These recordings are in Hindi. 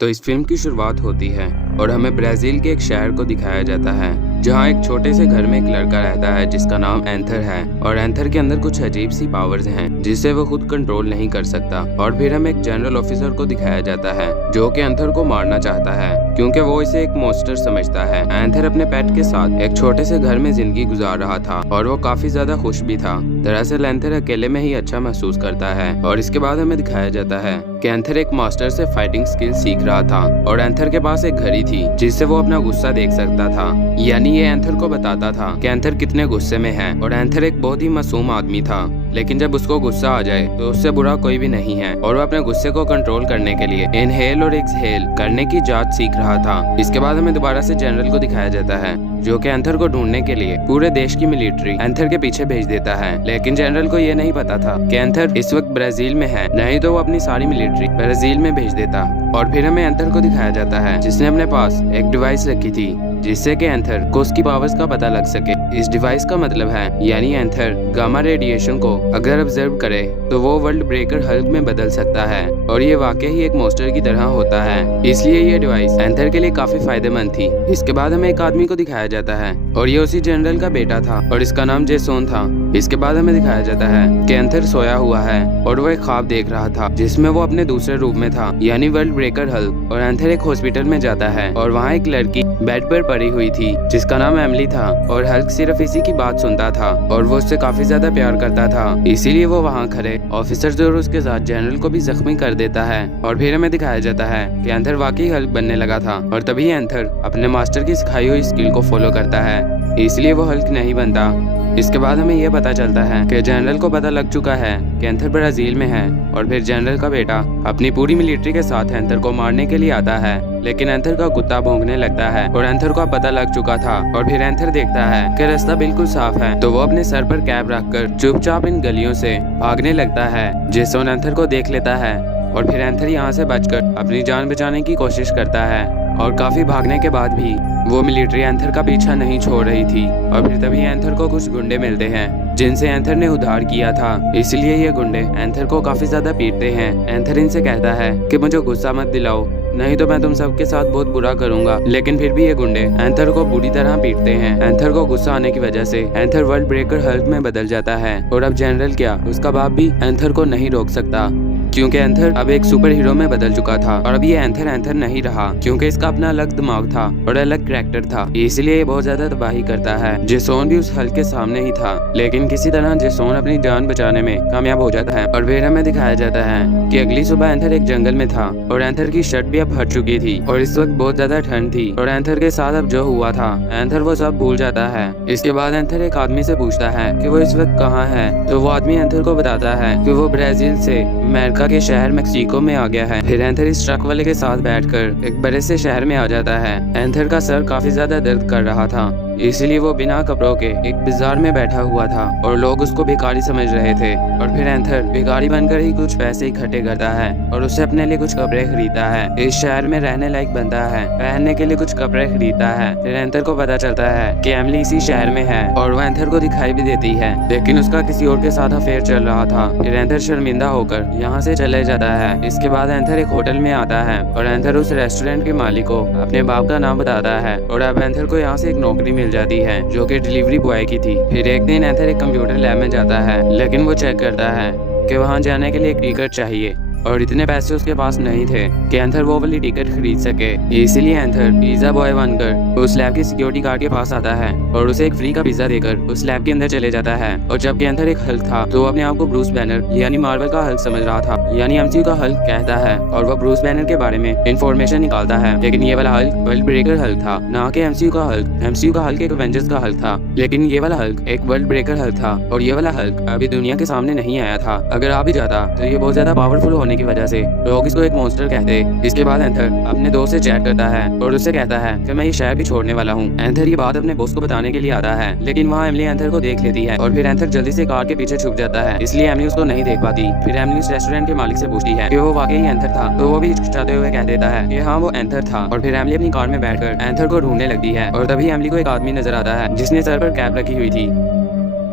तो इस फिल्म की शुरुआत होती है और हमें ब्राज़ील के एक शहर को दिखाया जाता है जहाँ एक छोटे से घर में एक लड़का रहता है जिसका नाम एंथर है। और एंथर के अंदर कुछ अजीब सी पावर्स हैं जिससे वो खुद कंट्रोल नहीं कर सकता। और फिर हमें एक जनरल ऑफिसर को दिखाया जाता है जो कि एंथर को मारना चाहता है क्योंकि वो इसे एक मॉन्स्टर समझता है। एंथर अपने पेट के साथ एक छोटे से घर में जिंदगी गुजार रहा था और वो काफी ज्यादा खुश भी था। दरअसल एंथर अकेले में ही अच्छा महसूस करता है। और इसके बाद हमें दिखाया जाता है कि एंथर एक मास्टर से फाइटिंग स्किल सीख रहा था और एंथर के पास एक घड़ी थी जिससे वो अपना गुस्सा देख सकता था। यानी ये एंथर को बताता था कि एंथर कितने गुस्से में है। और एंथर एक बहुत ही मासूम आदमी था, लेकिन जब उसको गुस्सा आ जाए तो उससे बुरा कोई भी नहीं है। और वो अपने गुस्से को कंट्रोल करने के लिए इनहेल और एक्सहेल करने की जांच सीख रहा था। इसके बाद हमें दोबारा से जनरल को दिखाया जाता है जो कि एंथर को ढूंढने के लिए पूरे देश की मिलिट्री एंथर के पीछे भेज देता है। लेकिन जनरल को ये नहीं पता था कि एंथर इस वक्त ब्राजील में है, नहीं तो वो अपनी सारी मिलिट्री ब्राजील में भेज देता। और फिर हमें एंथर को दिखाया जाता है जिसने अपने पास एक डिवाइस रखी थी जिससे कि एंथर को उसकी पावर्स का पता लग सके। इस डिवाइस का मतलब है यानी एंथर गामा रेडिएशन को अगर ऑब्जर्व करे तो वो वर्ल्ड ब्रेकर हल्क में बदल सकता है। और ये वाकई ही एक मॉन्स्टर की तरह होता है, इसलिए ये डिवाइस एंथर के लिए काफी फायदेमंद थी। इसके बाद हमें एक आदमी को दिखाया जाता है और ये उसी जनरल का बेटा था और इसका नाम जेसोन था। इसके बाद हमें दिखाया जाता है कि एंथर सोया हुआ है और वो एक ख्वाब देख रहा था जिसमें वो अपने दूसरे रूप में था यानी वर्ल्ड ब्रेकर हल्क। और एंथर एक हॉस्पिटल में जाता है और वहाँ एक लड़की बेड पर पड़ी हुई थी जिसका नाम एमिली था। और हल्क सिर्फ इसी की बात सुनता था और वो उससे काफी ज्यादा प्यार करता था, इसीलिए वो वहाँ खड़े ऑफिसर और उसके साथ जनरल को भी जख्मी कर देता है। और फिर हमें दिखाया जाता है कि एंथर वाकई हल्क बनने लगा था और तभी एंथर अपने मास्टर की सिखाई हुई स्किल को फॉलो करता है, इसलिए वो हल्क नहीं बनता। इसके बाद हमें यह पता चलता है कि जनरल को पता लग चुका है कि एंथर ब्राजील में है। और फिर जनरल का बेटा अपनी पूरी मिलिट्री के साथ एंथर को मारने के लिए आता है, लेकिन एंथर का कुत्ता भौंकने लगता है और एंथर को पता लग चुका था। और फिर एंथर देखता है कि रास्ता बिल्कुल साफ है, तो वो अपने सर पर कैप रखकर चुपचाप इन गलियों से भागने लगता है। जेसन एंथर को देख लेता है और फिर एंथर यहाँ से बचकर अपनी जान बचाने की कोशिश करता है। और काफी भागने के बाद भी वो मिलिट्री एंथर का पीछा नहीं छोड़ रही थी। और फिर तभी एंथर को कुछ गुंडे मिलते हैं जिनसे एंथर ने उधार किया था, इसलिए ये गुंडे एंथर को काफी ज्यादा पीटते हैं। एंथर इनसे कहता है कि मुझे गुस्सा मत दिलाओ, नहीं तो मैं तुम सबके साथ बहुत बुरा करूंगा। लेकिन फिर भी ये गुंडे एंथर को बुरी तरह पीटते हैं। एंथर को गुस्सा आने की वजह से एंथर वर्ल्ड ब्रेकर हल्क में बदल जाता है। और अब जनरल क्या उसका बाप भी एंथर को नहीं रोक सकता क्योंकि एंथर अब एक सुपर हीरो में बदल चुका था। और अब ये एंथर नहीं रहा क्योंकि इसका अपना अलग दिमाग था और अलग कैरेक्टर था, इसलिए ये बहुत ज्यादा तबाही करता है। जेसोन भी उस हल्क के सामने ही था, लेकिन किसी तरह जेसोन अपनी जान बचाने में कामयाब हो जाता है। और फिर हमें दिखाया जाता है कि अगली सुबह एंथर एक जंगल में था और एंथर की शर्ट भी अब फट चुकी थी और इस वक्त बहुत ज्यादा ठंड थी। और एंथर के साथ अब जो हुआ था एंथर वो सब भूल जाता है। इसके बाद एंथर एक आदमी से पूछता है कि वो इस वक्त कहाँ है, तो वो आदमी एंथर को बताता है कि वो ब्राजील से अमेरिका के शहर मेक्सिको में आ गया है। फिर एंथर इस ट्रक वाले के साथ बैठकर एक बड़े से शहर में आ जाता है। एंथर का सर काफी ज्यादा दर्द कर रहा था, इसलिए वो बिना कपड़ों के एक बाजार में बैठा हुआ था और लोग उसको भिखारी समझ रहे थे। और फिर एंथर भिखारी बनकर ही कुछ पैसे इकट्ठे करता है और उससे अपने लिए कुछ कपड़े खरीदता है। इस शहर में रहने लायक बनता है, पहनने के लिए कुछ कपड़े खरीदता है। फिर एंथर को पता चलता है कि एमिली इसी शहर में है और वो एंथर को दिखाई भी देती है, लेकिन उसका किसी और के साथ अफेयर चल रहा था। फिर एंथर शर्मिंदा होकर यहाँ से चले जाता है। इसके बाद एंथर एक होटल में आता है और एंथर उस रेस्टोरेंट के मालिक को अपने बाप का नाम बताता है। और अब एंथर को यहाँ से एक नौकरी मिल जाती है जो कि डिलीवरी बॉय की थी। फिर एक दिन एंथर एक कंप्यूटर लैब में जाता है, लेकिन वो चेक करता है कि वहाँ जाने के लिए एक टिकट चाहिए और इतने पैसे उसके पास नहीं थे कि एंथर वो वाली टिकट खरीद सके। इसीलिए एंथर पिज्जा बॉय बनकर उस लैब के सिक्योरिटी गार्ड के पास आता है और उसे एक फ्री का पिज्जा देकर उस लैब के अंदर चले जाता है। और जबकि एंथर एक हल्क था तो वो अपने आप को ब्रूस बैनर यानी मार्वल का हल्क समझ रहा था, यानी एमसीयू का हल्क कहता है। और वो ब्रूस बैनर के बारे में इंफॉर्मेशन निकालता है, लेकिन ये वाला हल्क वर्ल्ड ब्रेकर हल्क था, ना कि एमसीयू का हल्क। एमसीयू का हल्क एक एवेंजर्स का हल्क था, लेकिन ये वाला हल्क एक वर्ल्ड ब्रेकर हल्क था। और ये वाला हल्क अभी दुनिया के सामने नहीं आया था, अगर आ भी जाता तो ये बहुत ज्यादा पावरफुल होने की वजह से लोग इसको एक मॉन्स्टर कहते। इसके बाद एंथर अपने दोस्त से चैट करता है और उससे कहता है कि मैं ये शहर भी छोड़ने वाला हूँ। एंथर ये बात अपने दोस्त को बताने के लिए आता है, लेकिन वहाँ एमिली एंथर को देख लेती है और फिर एंथर जल्दी से कार के पीछे छुप जाता है, इसलिए एमिली उसको नहीं देख पाती। फिर एमिली उस रेस्टोरेंट के मालिक से पूछती है कि वो वाकई एंथर था, तो वो भी हिचकिचाते हुए कह देता है कि हाँ वो एंथर था। और फिर एमिली अपनी कार में बैठकर एंथर को ढूंढने लगती है और तभी एमिली को एक आदमी नजर आता है जिसने सर पर कैप रखी हुई थी।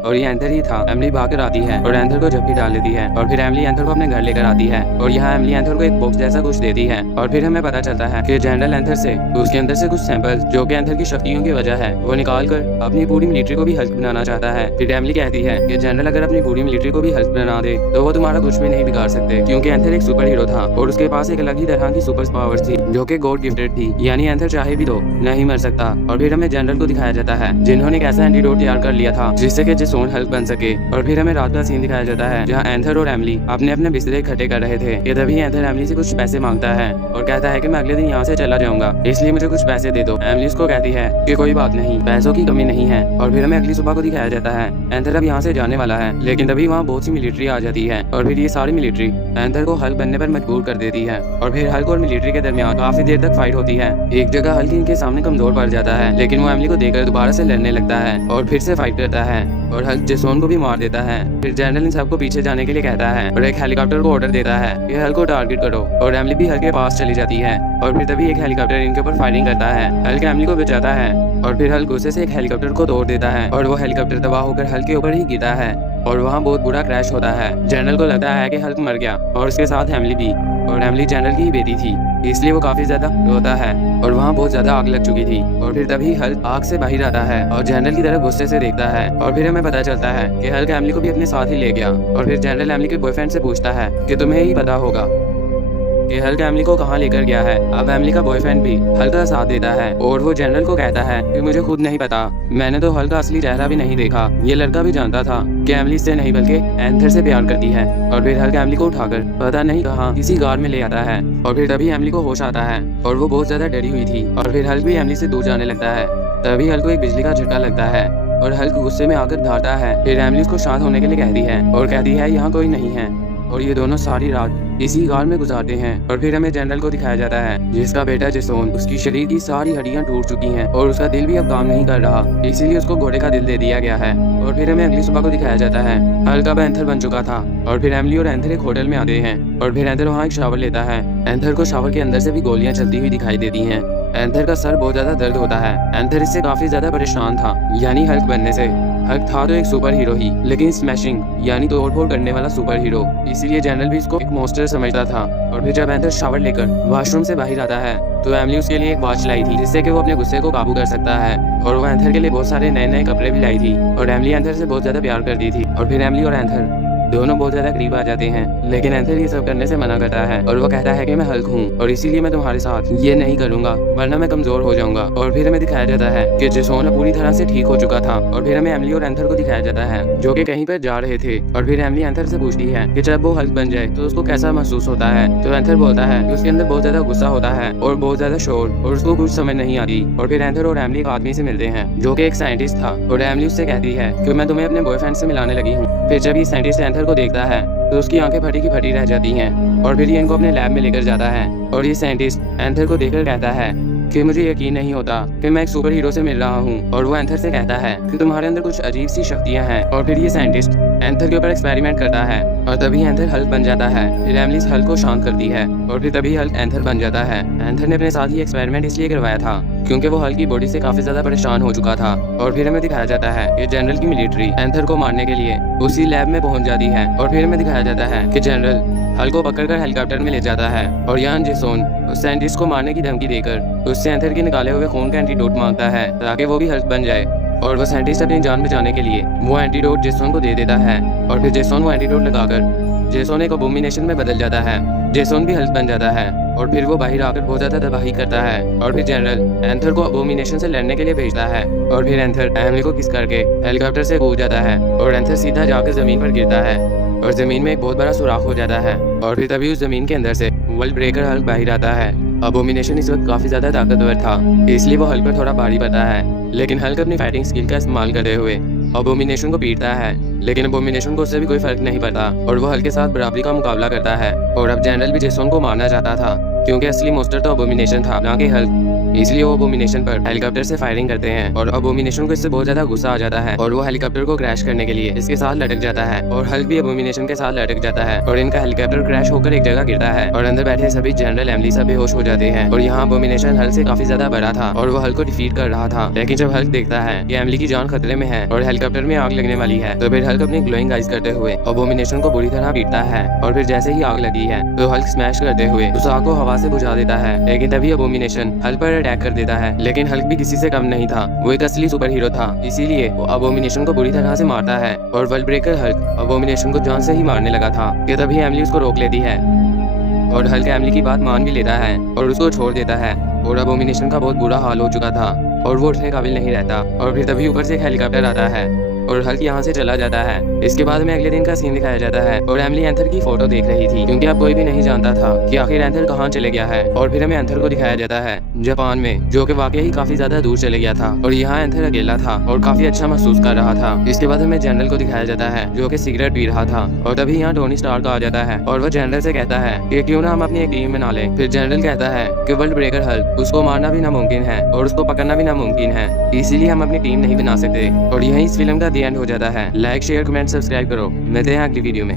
और ये एंथर ही था। एमिली भाग कर आती है और एंथर को झपकी डाल लेती है और फिर एमिली एंथर को अपने घर लेकर आती है और यहाँ एमिली एंथर को एक बॉक्स जैसा कुछ देती है और फिर हमें पता चलता है कि जनरल एंथर से उसके अंदर से कुछ सैंपल जो कि एंथर की शक्तियों की वजह है वो निकाल कर अपनी पूरी मिलिट्री को भी हल्क बनाना चाहता है। फिर एमिली कहती है कि जनरल अगर अपनी पूरी मिलिट्री को भी हल्क बना दे तो वो तुम्हारा कुछ भी नहीं बिगाड़ सकते, क्योंकि एंथर एक सुपर हीरो था और उसके पास एक अलग ही तरह की सुपर पावर्स थी जो कि गॉड गिफ्टेड थी, यानी एंथर चाहे भी तो नहीं मर सकता। और फिर हमें जनरल को दिखाया जाता है जिन्होंने एक ऐसा एंटीडोट तैयार कर लिया था जिससे कि जेसन हल्क बन सके। और फिर हमें रात का सीन दिखाया जाता है जहाँ एंथर और एमिली अपने अपने बिस्तरे इकट्ठे कर रहे थे कि तभी एंथर एमिली से कुछ पैसे मांगता है और कहता है कि मैं अगले दिन यहाँ से चला जाऊंगा, इसलिए मुझे कुछ पैसे दे दो। एमिली उसको कहती है कि कोई बात नहीं, पैसों की कमी नहीं है। और फिर हमें अगली सुबह को दिखाया जाता है एंथर अब यहाँ से जाने वाला है, लेकिन तभी वहाँ बहुत सी मिलिट्री आ जाती है और फिर ये सारी मिलिट्री एंथर को हल्क बनने पर मजबूर कर देती है। और फिर हल्क और मिलिट्री के दरमियान काफी देर तक फाइट होती है। एक जगह हल्क इनके सामने कमजोर पड़ जाता है, लेकिन वो एमिली को देखकर दोबारा से लड़ने लगता है और फिर से फाइट करता है और हल्क जेसन को भी मार देता है। फिर जनरल इन सबको पीछे जाने के लिए कहता है और एक हेलीकॉप्टर को ऑर्डर देता है कि हल्क को टारगेट करो और एमिली भी हल्क के पास चली जाती है। और फिर तभी एक हेलीकॉप्टर इनके ऊपर फायरिंग करता है। हल्क एमिली को बचाता है और फिर हल्क गुस्से से एक हेलीकॉप्टर को तोड़ देता है और वो हेलीकॉप्टर तबाह होकर हल्क के ऊपर ही गिरता है और वहाँ बहुत बुरा क्रैश होता है। जनरल को लगता है कि हल्क मर गया और उसके साथ एमिली भी, और एमिली जनरल की ही बेटी थी इसलिए वो काफी ज्यादा रोता है और वहाँ बहुत ज्यादा आग लग चुकी थी। और फिर तभी हल्क आग से बाहर आता है और जनरल की तरफ गुस्से से देखता है और फिर हमें पता चलता है कि हल्क एमिली को भी अपने साथ ही ले गया। और फिर जनरल एमिली के बॉयफ्रेंड से पूछता है कि तुम्हें ही पता होगा कि हल्क एमिली को कहाँ लेकर गया है। अब एमिली का बॉयफ्रेंड भी हल्क का साथ देता है और वो जनरल को कहता है कि मुझे खुद नहीं पता, मैंने तो हल्क का असली चेहरा भी नहीं देखा। ये लड़का भी जानता था कि एमिली से नहीं बल्कि एंथर से प्यार करती है। और फिर हल्क एमिली को उठाकर पता नहीं कहाँ किसी गार में ले आता है और फिर तभी एमिली को होश आता है और वो बहुत ज्यादा डरी हुई थी। और फिर हल्क भी एमिली से दूर जाने लगता है। तभी हल्क को एक बिजली का झटका लगता है और हल्क गुस्से में आकर धारता है। फिर एमिली उसको शांत होने के लिए कहती है और कहती है यहाँ कोई नहीं है। और ये दोनों सारी रात इसी गार में गुजारते हैं। और फिर हमें जनरल को दिखाया जाता है जिसका बेटा जेसन, उसकी शरीर की सारी हड्डियां टूट चुकी हैं और उसका दिल भी अब काम नहीं कर रहा, इसीलिए उसको घोड़े का दिल दे दिया गया है। और फिर हमें अगली सुबह को दिखाया जाता है हल्क अब एंथर बन चुका था और फिर एमिली और एंथर एक होटल में आते हैं और फिर एंथर वहाँ एक शावर लेता है। एंथर को शावर के अंदर से भी गोलियां चलती हुई दिखाई देती हैं। एंथर का सर बहुत ज्यादा दर्द होता है। एंथर इससे काफी ज्यादा परेशान था, यानी हल्क बनने से। हल्क था तो एक सुपर हीरो ही, लेकिन स्मैशिंग यानी तोड़फोड़ करने वाला सुपर हीरो, इसीलिए जनरल भी इसको एक मॉन्स्टर समझता था। और फिर जब एंथर शावर लेकर वॉशरूम से बाहर आता है तो एमिली उसके लिए एक वॉच लाई थी जिससे कि वो अपने गुस्से को काबू कर सकता है। और वो एंथर के लिए बहुत सारे नए नए कपड़े भी लाई थी और एमिली एंथर से बहुत ज्यादा प्यार करती थी। और फिर एमिली और एंथर दोनों बहुत ज्यादा करीब आ जाते हैं, लेकिन एंथर ये सब करने से मना करता है और वो कहता है कि मैं हल्क हूँ और इसीलिए मैं तुम्हारे साथ ये नहीं करूंगा वरना मैं कमजोर हो जाऊंगा। और फिर हमें दिखाया जाता है कि जेसन पूरी तरह से ठीक हो चुका था। और फिर हमें एमिली और एंथर को दिखाया जाता है जो कि कहीं पर जा रहे थे। और फिर एमिली एंथर से पूछती है कि जब वो हल्क बन जाए तो उसको कैसा महसूस होता है। तो एंथर बोलता है कि उसके अंदर बहुत ज्यादा गुस्सा होता है और बहुत ज्यादा शोर और उसको कुछ समझ नहीं आती। और फिर एंथर और एमिली एक आदमी से मिलते हैं जो कि एक साइंटिस्ट था और एमिली उससे कहती है कि मैं तुम्हें अपने बॉयफ्रेंड से मिलाने लगी हूँ। फिर जब ये साइंटिस्ट एंथर को देखता है तो उसकी आंखें फटी की फटी रह जाती हैं। और फिर ये इनको अपने लैब में लेकर जाता है और ये साइंटिस्ट एंथर को देखकर कहता है कि मुझे यकीन नहीं होता कि मैं एक सुपर हीरो से मिल रहा हूँ। और वो एंथर से कहता है कि तुम्हारे अंदर कुछ अजीब सी शक्तियाँ हैं। और फिर ये साइंटिस्ट एंथर के ऊपर एक्सपेरिमेंट करता है और तभी एंथर हल्क बन जाता है। फिर एमिली हल्क को शांत करती है और फिर तभी हल्क एंथर बन जाता है। एंथर ने अपने साथ ही एक्सपेरिमेंट इसलिए करवाया था क्योंकि वो हल्क की बॉडी से काफी ज्यादा परेशान हो चुका था। और फिर हमें दिखाया जाता है कि जनरल की मिलिट्री एंथर को मारने के लिए उसी लैब में पहुंच जाती है। और फिर हमें दिखाया जाता है कि जनरल हल्क को पकड़कर हेलीकॉप्टर में ले जाता है और यहाँ जेसन उस साइंटिस्ट को मारने की धमकी देकर उससे एंथर के निकाले हुए खून का एंटीडोट मांगता है ताकि वो भी हल्क बन जाए। और वो साइंटिस्ट अपनी जान बचाने के लिए वो एंटीडोट जेसन को दे देता है और फिर जेसन वो एंटीडोट लगाकर जेसन एक अबोमिनेशन में बदल जाता है। जेसन भी हल्क बन जाता है और फिर वो बाहर आकर बहुत ज्यादा तबाही करता है। और फिर जनरल एंथर को अबोमिनेशन से लड़ने के लिए भेजता है और फिर एंथर एमिली को किस करके हेलीकॉप्टर से कूद जाता है और एंथर सीधा जाकर जमीन पर गिरता है और जमीन में एक बहुत बड़ा सुराख हो जाता है। और फिर तभी उस जमीन के अंदर से वर्ल्ड ब्रेकर हल्क बाहर आता है। अबोमिनेशन इस वक्त काफी ज्यादा ताकतवर था इसलिए वो हल्क पर थोड़ा भारी पड़ता है, लेकिन हल्क अपनी फाइटिंग स्किल का इस्तेमाल करते हुए अबोमिनेशन को पीटता है, लेकिन अबोमिनेशन को उससे भी कोई फर्क नहीं पड़ता और वो हल्क के साथ बराबरी का मुकाबला करता है। और अब जनरल भी जेसन को मारना चाहता था क्योंकि असली मोस्टर तो अबोमिनेशन था ना कि हल्क, इसलिए वो अबोमिनेशन पर हेलीकॉप्टर से फायरिंग करते हैं और अबोमिनेशन को इससे बहुत ज्यादा गुस्सा आ जाता है और वो हेलीकॉप्टर को क्रैश करने के लिए इसके साथ लटक जाता है और हल्क भी अबोमिनेशन के साथ लटक जाता है और इनका हेलीकॉप्टर क्रैश होकर एक जगह गिरता है और अंदर बैठे सभी जनरल एमिली सब बेहोश हो जाते हैं। और यहाँ अबोमिनेशन हल्क से काफी ज्यादा बड़ा था और वो हल्क को डिफीट कर रहा था, लेकिन जब हल्क देखता है कि एमिली की जान खतरे में है और हेलीकॉप्टर में आग लगने वाली है। तो फिर हल्क अपनी ग्लोइंग आइज करते हुए अबोमिनेशन को बुरी तरह पीटता है और फिर जैसे ही आग लगी है तो हल्क स्मैश करते हुए उस आग को हवा से बुझा देता है। लेकिन तभी अबोमिनेशन हल्क पर अटैक कर देता है। लेकिन हल्क भी किसी से कम नहीं था, वो एक असली सुपर हीरो था, इसीलिए वो अबोमिनेशन को बुरी तरह से मारता है और वर्ल्ड ब्रेकर हल्क अबोमिनेशन को जान से ही मारने लगा था कि तभी एमिली उसको रोक लेती है और हल्क एमिली की बात मान भी लेता है और उसको छोड़ देता है। और अबोमिनेशन का बहुत बुरा हाल हो चुका था और वो उठने काबिल नहीं रहता। और फिर तभी ऊपर से एक हेलीकॉप्टर आता है और हल्क यहाँ से चला जाता है। इसके बाद में अगले दिन का सीन दिखाया जाता है और एमिली एंथर की फोटो देख रही थी, क्योंकि अब कोई भी नहीं जानता था कि आखिर एंथर कहाँ चले गया है। और फिर हमें एंथर को दिखाया जाता है जापान में, जो कि वाकई ही काफी ज्यादा दूर चले गया था और यहाँ एंथर अकेला था और काफी अच्छा महसूस कर रहा था। इसके बाद हमें जनरल को दिखाया जाता है जो कि सिगरेट पी रहा था और तभी यहाँ टोनी स्टार्क आ जाता है और वह जनरल से कहता है कि क्यों ना हम अपनी एक टीम बना लें। फिर जनरल कहता है कि वर्ल्ड ब्रेकर हल्क उसको मारना भी नामुमकिन है और उसको पकड़ना भी नामुमकिन है, इसीलिए हम अपनी टीम नहीं बना सकते। और यही इस फिल्म का द एंड हो जाता है। लाइक शेयर कमेंट सब्सक्राइब करो, मिलते हैं अगली वीडियो में।